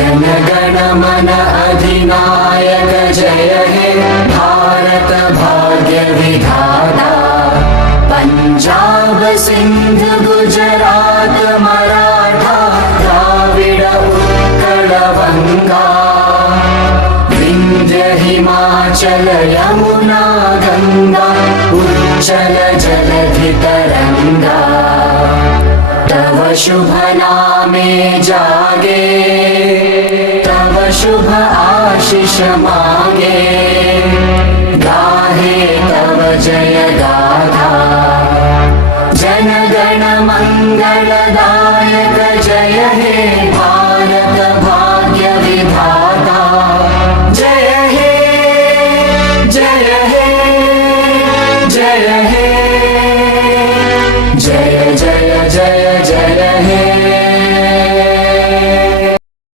जनगण मन अधिनायक जय हे भारत भाग्य विधाता। पंजाब सिंध गुजरात मराठा द्राविड उत्कल बंगा। विंध्य हिमाचल यमुना गंगा उच्चल जलधि तरंगा। तव शुभ नामे जागे तव शुभ आशीष मांगे। गाहे तव जय गा